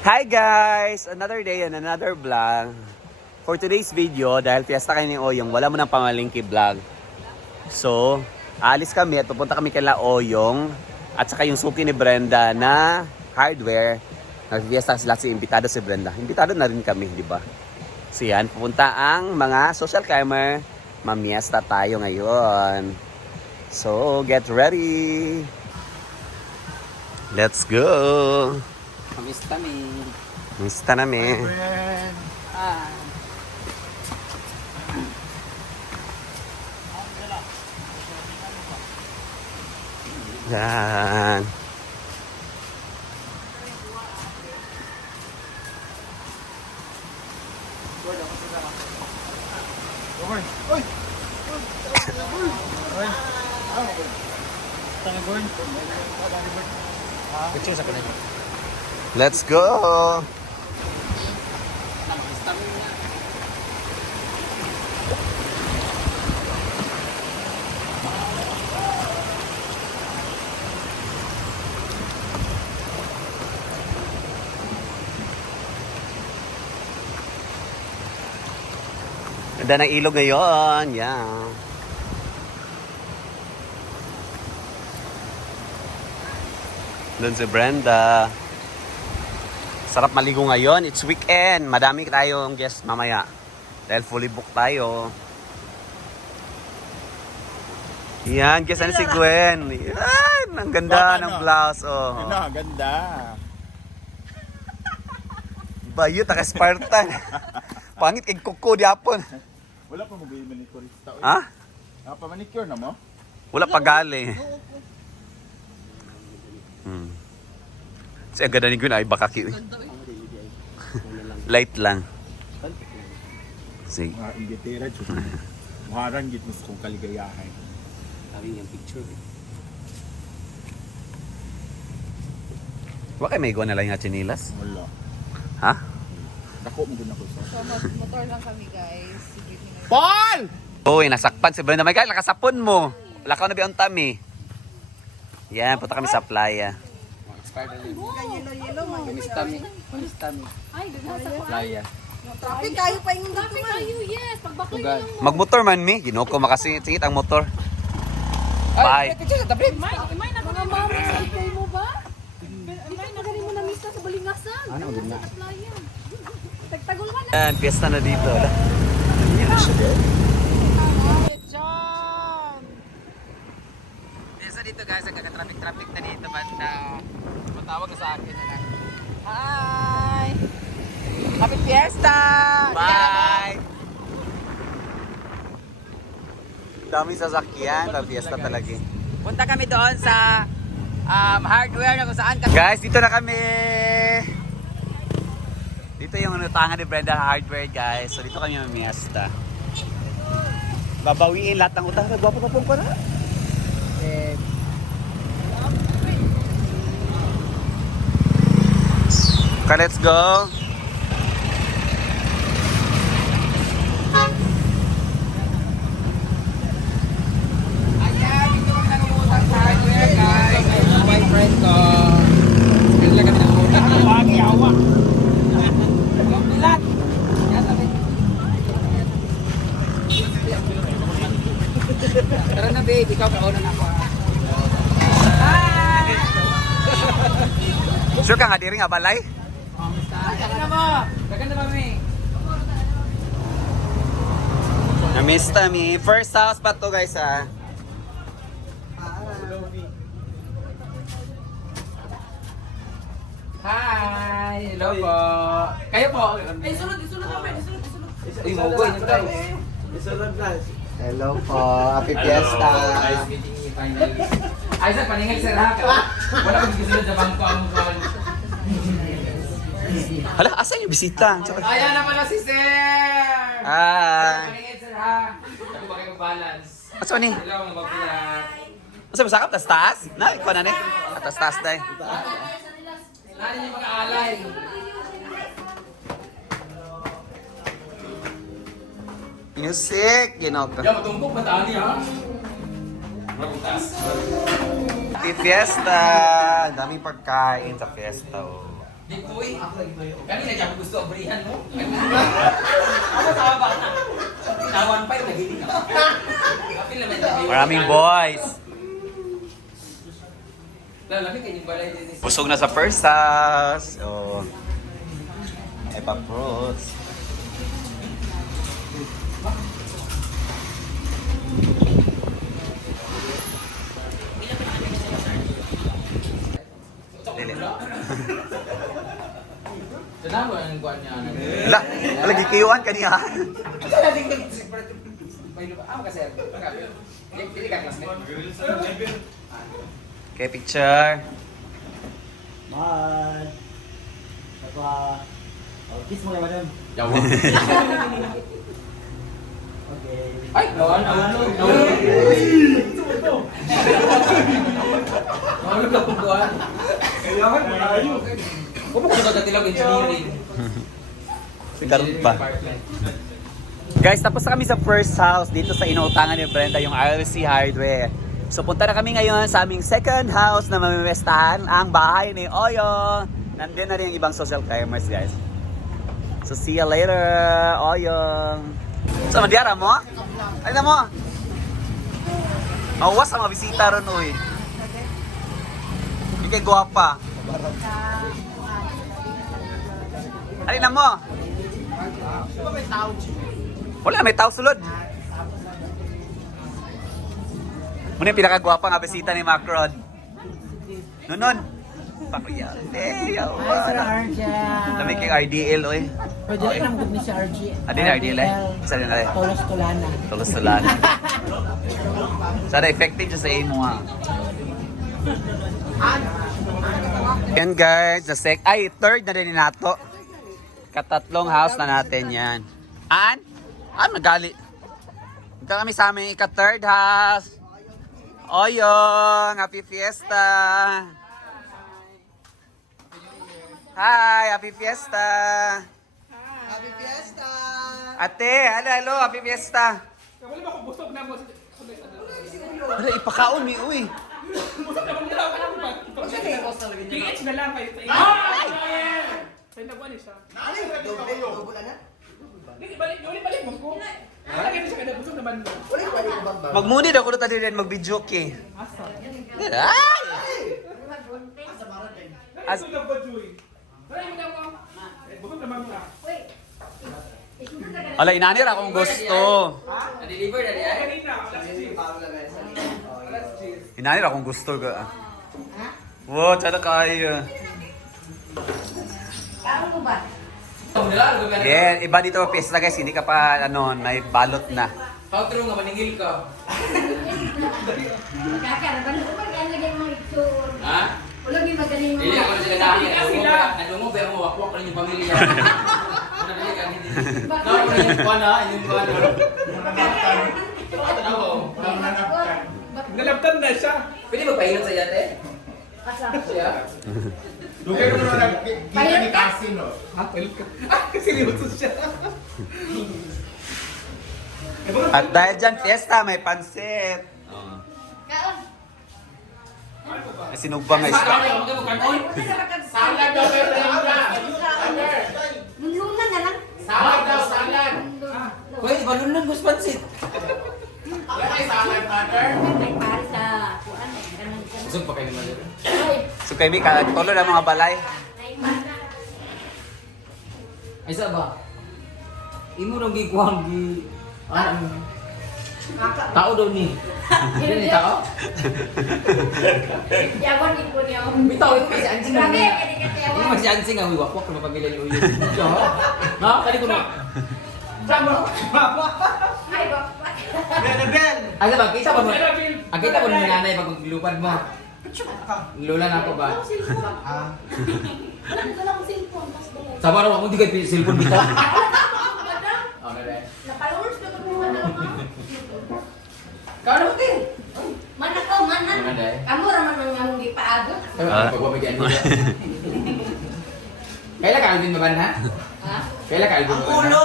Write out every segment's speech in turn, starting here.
Hi guys! Another day and another vlog. For today's video, dahil fiesta kayo ni Oyong, wala mo ng pamalingki vlog. So, aalis kami at pupunta kami kila Oyong at saka yung suki ni Brenda na hardware. Nag-fiesta sila si imbitado si Brenda. Imbitado na rin kami, di ba? So yan, pupunta ang mga social climber. Mamiesta tayo ngayon. So, get ready! Let's go! Kamista mi. Mista namin. Ah. Yan. Let's go! Ganda ng ilog ngayon. Yan. Doon si Brenda. Sarap maligo ngayon. It's weekend. Madami tayong guests mamaya. Dahil fully booked tayo. Yan. Guess ano si Gwen. Yan. Ang ganda ng blouse. Oh. Ano, ganda. Bayo, taka-Spartan. Pangit kay kuko di apon. Wala pa mabili manicurista. Ha? Pa manicure na mo? Wala pa gali. Kasi ang ganda ni Gwen ay baka kiwi. Light lang. Sige. Mga imbitera, dyan. Muharang git mo sa kong kaligayahan. Kami yung picture. Baka may iguan na lang nga chinilas. Wala. Ha? Dako mo din ako sa... So, motor lang kami, guys. Sige, Paul! Uy, nasakpan si Brenda. May kaya, nakasapon mo. Lakaw na ba yung tami? Yan, punta kami sa playa. yelo-yelo. Kamista mi. Kamista mi. Ay, nasa Playa. Traffic kayo pa yung traffic kayo, yes. Pagbakay Tugan. niyo lang. Magmotor man mi. Ginoo ko makasingit ang motor. Bye. Imay na mga mami, ikay mo ba? Imay na galing mo na mista sa balingasan. Ano, Sa ganda. playa. Tagtagol ka na. Yan, piyesta na dito. Piyesta dito guys, ang traffic na dito. Banda. Matawag na sa akin na lang. Hi! Happy Fiesta! Bye! Daming sasakyan. Piyesta talaga. Punta kami doon sa hardware na kung saan kami. Guys, dito na kami. Dito yung tangan ni Brenda hardware, guys. So dito kami mamiesta. Babawiin lahat ng utang. Gwapo-gwapo ko na. Okay, let's go. Ayan, dito kami nangungutang sa hardware guys. Ay, yung boyfriend ko. Sige lang kami nangungutang. Ang bagay, awa. Ang bilat. Yan, sabi. Tara na babe, ikaw kauna na ako. Hi! Sure ka nga, diri nga balay? Ganda mo! Ganda ba mi? Namista mi. First house pa to, guys, ha. Hi! Hello po! Kayo po! Ay, sunod kami. Sunod. Uy, mugoy nyo tayo. Hello po. Happy Fiesta. Nice meeting you finally. Ay, sir, paningay sir ha. Wala kong gisulod sa bangko ang mukhang. Hala, asan yung bisita? Ayan na pala si sir! Hi. Paningay sir ha. Ako ba kayo mag-balance? Asa ni? Hello mga babulat. Asa ba sakap? Tas-tas? Na, ikaw na ni. Tas-tas day. Nani yung mga alay? Music, you know. Yan, matumpok ba tani ha? Happy Fiesta! Ang daming pagkain sa fiesta. Oh. Di po eh. Kanina niya gusto abrihan mo. Ako sa baba na. Nawan pa yung nagiling ako. Kapil naman tayo. Maraming boys. Lalaki kayo yung balay din. Busog na sa first house. Oh. Epa fruits. Dili. Tanawa ang kuwan niya. Wala, lagi kiyuan kaniya. Ako kasi. Dili ka classmate. Okay, picture. Bye. Bye. Oh, kiss mo kay madam. Yawa. Okay. Ay, nawan. Nahulog ka po kuwan. Kailangan malayo. Kung mo ka tilaw engineering. Sigarot pa. Guys, tapos na kami sa first house dito sa inuutangan ni Brenda, yung RLC Hardware. So punta na kami ngayon sa aming second house na mamimestahan, ang bahay ni Oyo. Nandun na rin yung ibang social climbers, guys. So see you later, Oyong. So mandiara mo? Ay na mo? Mawas ang mga bisita ron, uy. Hindi kay guwapa. Ay na mo? Wala, may tao sulod. Muna yung pinakagwapa nga bisita ni Macron. Nunon. Pakuya. Yawa. Hi, Sir Arja. Dami kay RDL, oy. Pwede rin ang good ni si RG. Adi na RDL, eh. Isa rin na rin. Tolos Tolana. Tulos tulan. Sana effective siya sa imo, ha. Yan, guys. Third na rin nato. Katatlong house na natin yan. Magali. Dito kami sa aming ika-third house. Oyong, happy fiesta. Hi, happy fiesta. Happy Fiesta! Ate, hello, happy fiesta. Wala ba kung busog na mo? Wala, ipakaon ni, uy. Busog na mo nila ako lang ba? PH na lang kayo. Ay, nagwani siya. Balik mo ko. Lagi siya kada busog naman mo. Magmuni daw ko na tayo rin mag-video kay. Ay! Busog na ba, Joy? Wala yung daw ko. Busog naman ka. Ala, inanir akong gusto. Na-deliver na diya. Kanina, alas 10. Inanir akong gusto ka. Wow, tsada kayo. Yeah, iba dito pista guys, hindi ka pa naibalot na. How true nga maningil ka? Ha? Hindi ako na sila nakakit. Nadungo pero mawakwak pa rin yung pamilya. Nadali ka, hindi. Naku na yung buwan ha, yung buwan. Nalabtan na siya. Pwede magpahilot sa yate? Siya? Dugay ko naman nagkita ni Casino. Ha? Pahilot ka? Kasi limutos siya. At dahil dyan, fiesta, may pansit. May sinugbang nga isda. Salad daw kayo Salad daw, salad. Uy, balunod mo sa pansit. Ay, salad, mother. Busog pa kayo naman dito. So kay Mika, tulo na mga balay. Ay, sa ba? Imo nang gikuhang gi... Tao daw ni. Hindi ni tao? Bitaw, ito kasi anjing na. Ito kasi anjing nga, wakwak na mapagila yung uyo. Ha? Kali ko na. Ay, sa ba? Kita ba mo? Ang kita mo ng nanay pag maglupad mo. Lola na ako ba? Sabar ako, hindi kayo cellphone dito. Oh, bebe. Kau na din. Mana kau, mana? Mana, Day? Kamu raman nang gipaabot. Pagpapagyan mo. Kailan ka Alvin Baban ha? Ha? Kailan ka Alvin Baban ha?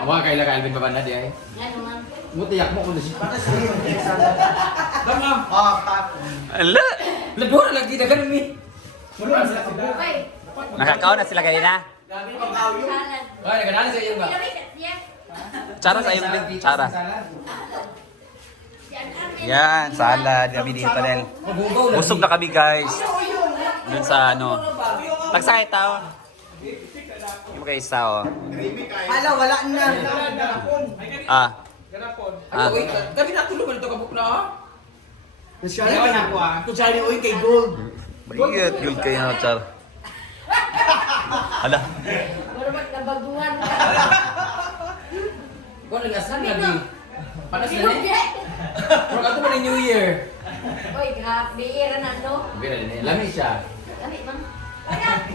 Awa, kailan ka Alvin Baban ha di ay? Yan naman. Mutiyak mo kung nasi. Ala! Lado na lagi na ganun ni. Okay. Nakakaon na sila kanina? Ay, nagkanalan sa iyo ba? Chara sa iyo din. Chara. Yan, salad. Kami dito din. Busog na kami guys. Dun sa ano. Nagsakit tao. Yung kayo isa oh. Hala, wala na. Ah. Ganapon. Ah. Uy, gabi na tulungan ito kabukla ha? Kutsari ka na ko ah. Kutsari uy kay Gold. Maliit. Gold kayo na, Char. Hala. Marunong nabaguhan ka. Ikaw nag-asan lagi. Panas na eh. Pero kato mo na New Year. Uy, biira na, no? Bira din eh. Lami siya. Kami, ma'am.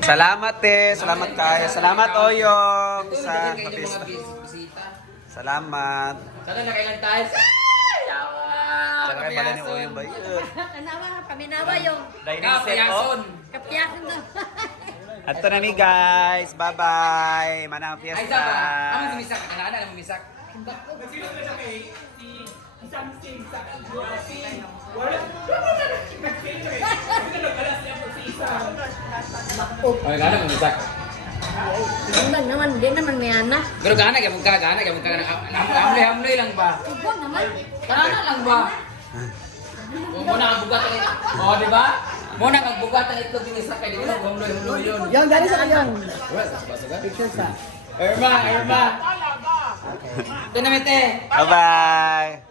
Salamat Salamat kayo. Salamat Oyong. Sa Kayo ng mga pabis- bisita. Salamat. Sana nakailan tayo. Sana kayo pala ni Oyong ba? Tanawa ka, paminawa yung Dining set oh. Kapayason. kapyakan na. Ato na mi guys. Bye-bye. Manang Ay, fiesta. saka. Aman si Misak. Kanaan na mo Misak. Sino sila kay isang sa si wala. Hindi nag-alas niya po si isa. Ay, gana mo Misak. Yung lang naman, hindi naman may anak. Pero gana kaya magkagana kaya magkagana. Hamloy lang ba? Ikaw naman. Kanana lang ba? Muna ang bugatan ito. Oo, di ba? Muna ang bugatan ito din isa kay dito. Hamloy yun. Yan, dali sa kayan. Picture sa. Irma. Ito na mete. Bye-bye.